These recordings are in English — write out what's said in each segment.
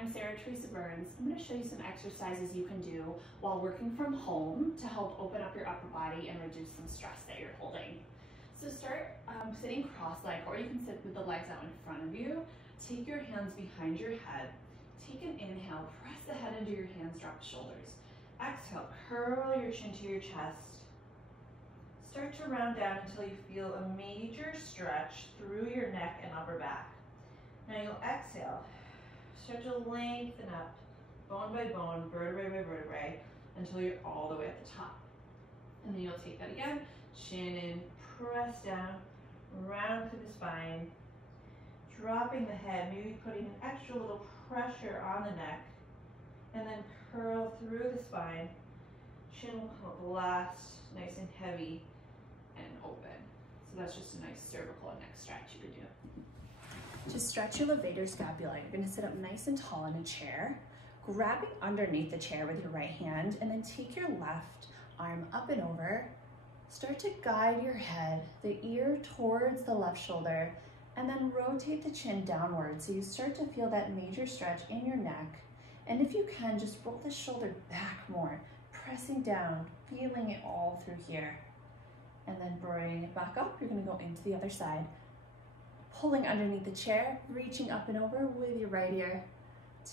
I'm Sarah Teresa Burns. I'm going to show you some exercises you can do while working from home to help open up your upper body and reduce some stress that you're holding. So start sitting cross-legged, or you can sit with the legs out in front of you. Take your hands behind your head. Take an inhale, press the head into your hands, drop the shoulders. Exhale, curl your chin to your chest. Start to round down until you feel a major stretch through your neck and upper back. Now you'll exhale. Start to lengthen up, bone by bone, vertebrae by vertebrae, until you're all the way at the top. And then you'll take that again, chin in, press down, round through the spine, dropping the head, maybe putting an extra little pressure on the neck, and then curl through the spine. Chin will come up last, nice and heavy and open. So that's just a nice cervical and neck stretch you could do. To stretch your levator scapula, you're going to sit up nice and tall in a chair, grabbing underneath the chair with your right hand, and then take your left arm up and over. Start to guide your head, the ear towards the left shoulder, and then rotate the chin downward so you start to feel that major stretch in your neck. And if you can, just roll the shoulder back more, pressing down, feeling it all through here. And then bring it back up. You're going to go into the other side. Pulling underneath the chair, reaching up and over with your right ear,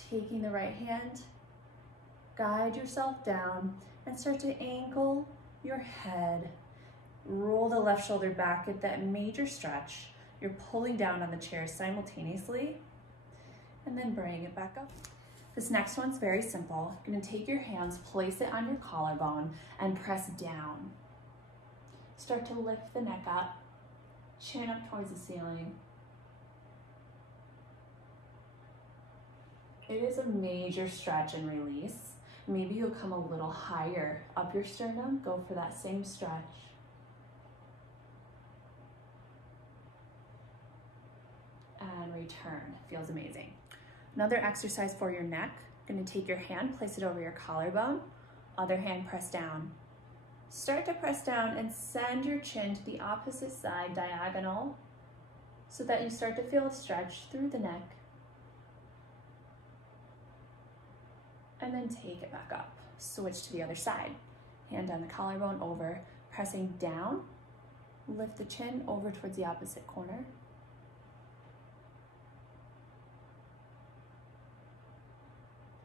taking the right hand, guide yourself down and start to angle your head. Roll the left shoulder back at that major stretch. You're pulling down on the chair simultaneously, and then bring it back up. This next one's very simple. You're gonna take your hands, place it on your collarbone, and press down. Start to lift the neck up, chin up towards the ceiling. It is a major stretch and release. Maybe you'll come a little higher up your sternum. Go for that same stretch. And return. Feels amazing. Another exercise for your neck. Going to take your hand, place it over your collarbone. Other hand, press down. Start to press down and send your chin to the opposite side, diagonal, so that you start to feel a stretch through the neck. And then take it back up. Switch to the other side. Hand on the collarbone over, pressing down. Lift the chin over towards the opposite corner.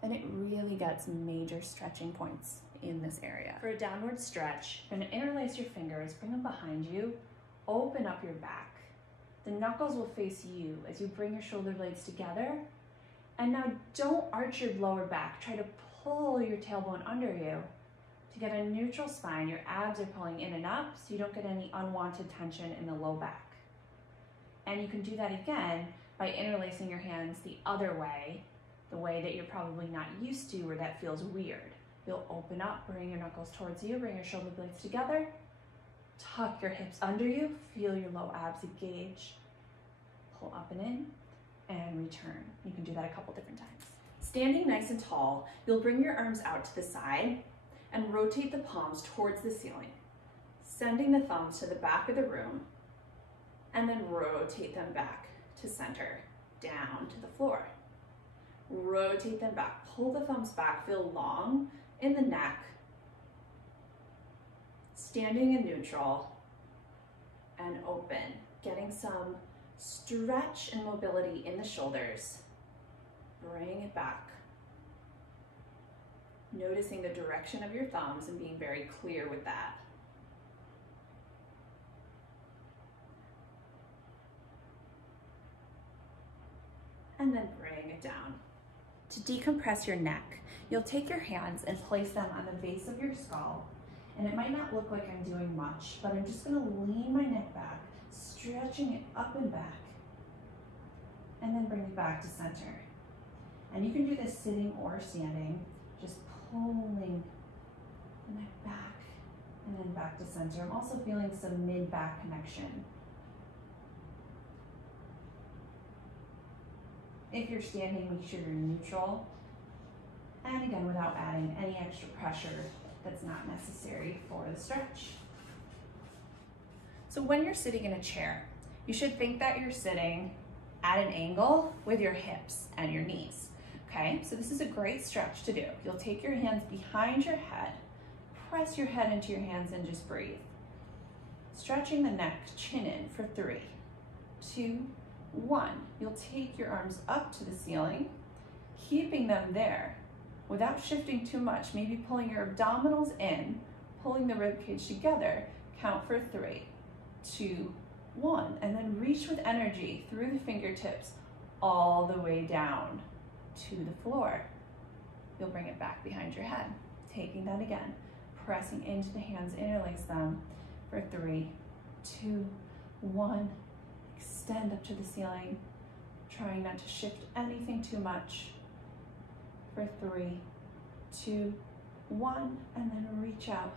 And it really gets major stretching points in this area. For a downward stretch, you're gonna interlace your fingers, bring them behind you, open up your back. The knuckles will face you as you bring your shoulder blades together. And now don't arch your lower back. Try to pull your tailbone under you to get a neutral spine. Your abs are pulling in and up so you don't get any unwanted tension in the low back. And you can do that again by interlacing your hands the other way, the way that you're probably not used to or that feels weird. You'll open up, bring your knuckles towards you, bring your shoulder blades together, tuck your hips under you, feel your low abs engage, pull up and in, and return. You can do that a couple different times. Standing nice and tall, you'll bring your arms out to the side and rotate the palms towards the ceiling, sending the thumbs to the back of the room, and then rotate them back to center, down to the floor. Rotate them back, pull the thumbs back, feel long in the neck, standing in neutral, and open, getting some stretch and mobility in the shoulders. Bring it back. Noticing the direction of your thumbs and being very clear with that. And then bring it down. To decompress your neck, you'll take your hands and place them on the base of your skull. And it might not look like I'm doing much, but I'm just gonna lean my neck back, stretching it up and back, and then bring it back to center. And you can do this sitting or standing, just pulling the neck back and then back to center. I'm also feeling some mid-back connection. If you're standing, make sure you're neutral. And again, without adding any extra pressure that's not necessary for the stretch. So when you're sitting in a chair, you should think that you're sitting at an angle with your hips and your knees. Okay, so this is a great stretch to do. You'll take your hands behind your head, press your head into your hands and just breathe. Stretching the neck, chin in for 3, 2, 1. You'll take your arms up to the ceiling, keeping them there without shifting too much, maybe pulling your abdominals in, pulling the rib cage together. Count for 3, 2, 1, and then reach with energy through the fingertips all the way down to the floor. You'll bring it back behind your head, taking that again, pressing into the hands, interlace them for 3, 2, 1. Extend up to the ceiling, trying not to shift anything too much for 3, 2, 1, and then reach out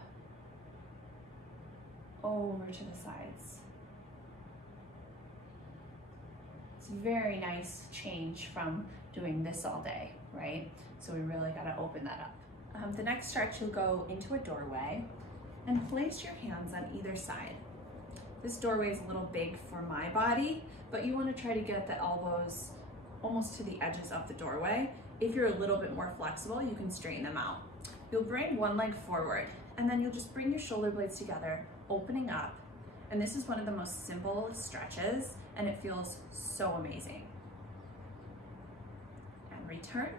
over to the sides. It's a very nice change from doing this all day, right? So we really got to open that up. The next stretch, you'll go into a doorway and place your hands on either side. This doorway is a little big for my body, but you want to try to get the elbows almost to the edges of the doorway. If you're a little bit more flexible, you can straighten them out. You'll bring one leg forward, and then you'll just bring your shoulder blades together, opening up. And this is one of the most simple stretches, and it feels so amazing. And return,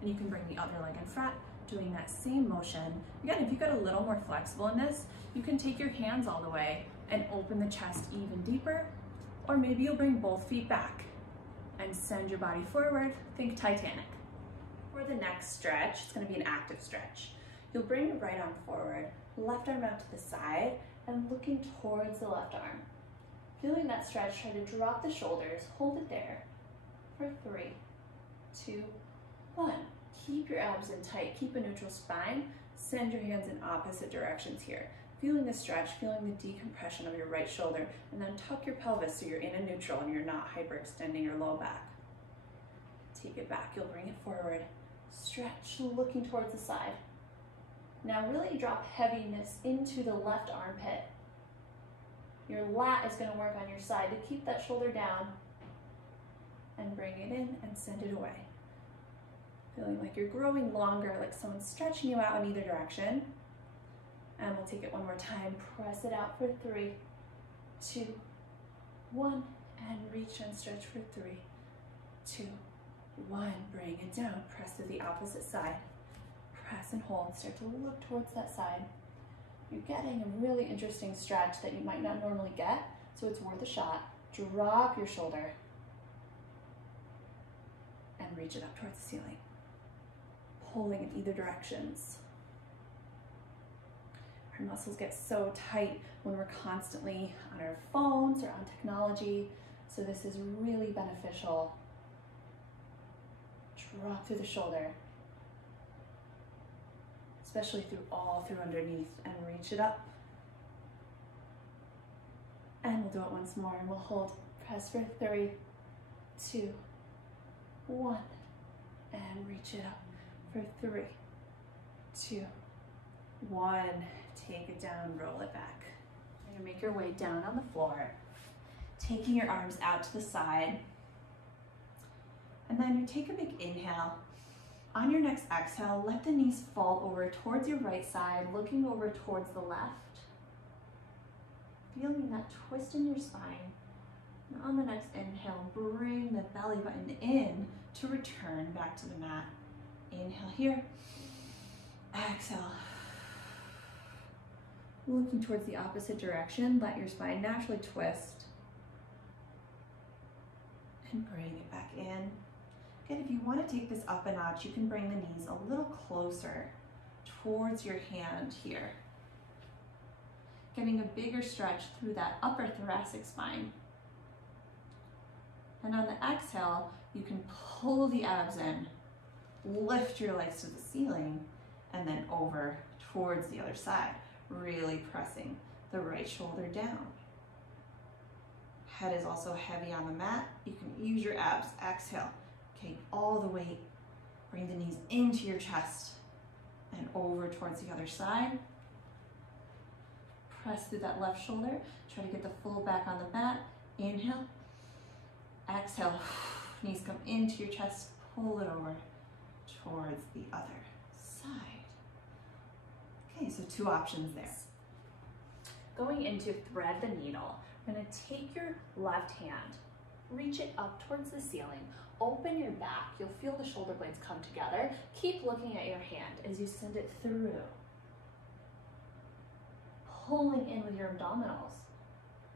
and you can bring the other leg in front, doing that same motion. Again, if you get a little more flexible in this, you can take your hands all the way and open the chest even deeper, or maybe you'll bring both feet back and send your body forward. Think Titanic. For the next stretch, it's going to be an active stretch. You'll bring your right arm forward, left arm out to the side, and looking towards the left arm. Feeling that stretch, try to drop the shoulders, hold it there for 3, 2, 1. Keep your abs in tight, keep a neutral spine, send your hands in opposite directions here. Feeling the stretch, feeling the decompression of your right shoulder, and then tuck your pelvis so you're in a neutral and you're not hyperextending your low back. Take it back, you'll bring it forward. Stretch, looking towards the side. Now really drop heaviness into the left armpit. Your lat is going to work on your side to keep that shoulder down and bring it in and send it away. Feeling like you're growing longer, like someone's stretching you out in either direction. And we'll take it one more time. Press it out for 3, 2, 1, and reach and stretch for 3, 2, 1. Bring it down. Press to the opposite side. Press and hold. Start to look towards that side. You're getting a really interesting stretch that you might not normally get, so it's worth a shot. Drop your shoulder and reach it up towards the ceiling. Pulling in either directions. Our muscles get so tight when we're constantly on our phones or on technology, so this is really beneficial. Drop through the shoulder, especially all through underneath, and reach it up. And we'll do it once more, and we'll hold. Press for 3, 2, 1, and reach it up for 3, 2, 1. Take it down, roll it back. You're gonna make your way down on the floor, taking your arms out to the side. And then you take a big inhale. On your next exhale, let the knees fall over towards your right side, looking over towards the left. Feeling that twist in your spine. And on the next inhale, bring the belly button in to return back to the mat. Inhale here, exhale. Looking towards the opposite direction, let your spine naturally twist. And bring it back in. Again, if you want to take this up a notch, you can bring the knees a little closer towards your hand here. Getting a bigger stretch through that upper thoracic spine. And on the exhale, you can pull the abs in, lift your legs to the ceiling, and then over towards the other side, really pressing the right shoulder down. Head is also heavy on the mat. You can use your abs. Exhale. Okay, all the weight. Bring the knees into your chest and over towards the other side. Press through that left shoulder. Try to get the full back on the mat. Inhale. Exhale. Knees come into your chest. Pull it over. towards the other side. Okay, so 2 options there. Going into thread the needle, I'm going to take your left hand, reach it up towards the ceiling, open your back. You'll feel the shoulder blades come together. Keep looking at your hand as you send it through. Pulling in with your abdominals.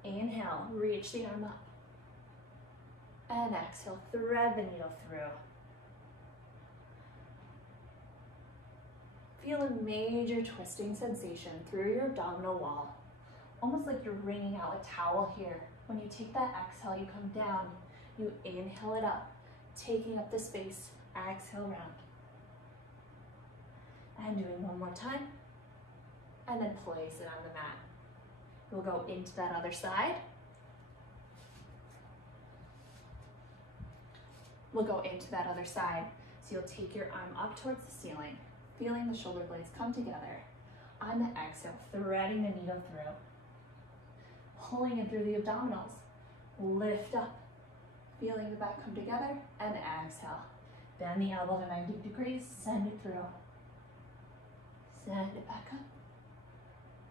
Inhale, reach the arm up. And exhale, thread the needle through. Feel a major twisting sensation through your abdominal wall. Almost like you're wringing out a towel here. When you take that exhale, you come down. You inhale it up, taking up the space. Exhale, round. And doing one more time. And then place it on the mat. We'll go into that other side. We'll go into that other side. So you'll take your arm up towards the ceiling, feeling the shoulder blades come together. On the exhale, threading the needle through. Pulling it through the abdominals. Lift up, feeling the back come together, and exhale. Bend the elbow to 90 degrees, send it through. Send it back up.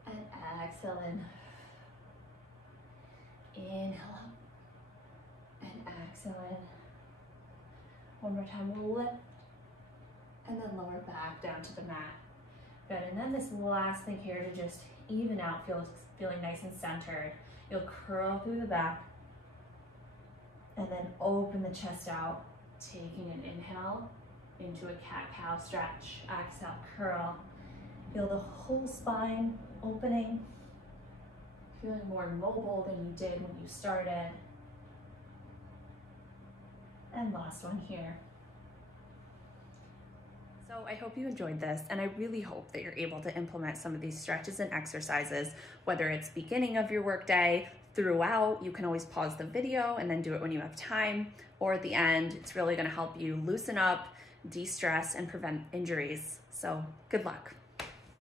And exhale in. Inhale up. And exhale in. One more time, we'll lift. And then lower back down to the mat. Good, and then this last thing here to just even out, feeling nice and centered. You'll curl through the back. And then open the chest out, taking an inhale into a cat-cow stretch. Exhale, curl. Feel the whole spine opening. Feeling more mobile than you did when you started. And last one here. So I hope you enjoyed this, and I really hope that you're able to implement some of these stretches and exercises, whether it's beginning of your workday, throughout. You can always pause the video and then do it when you have time, or at the end. It's really going to help you loosen up, de-stress, and prevent injuries. So good luck.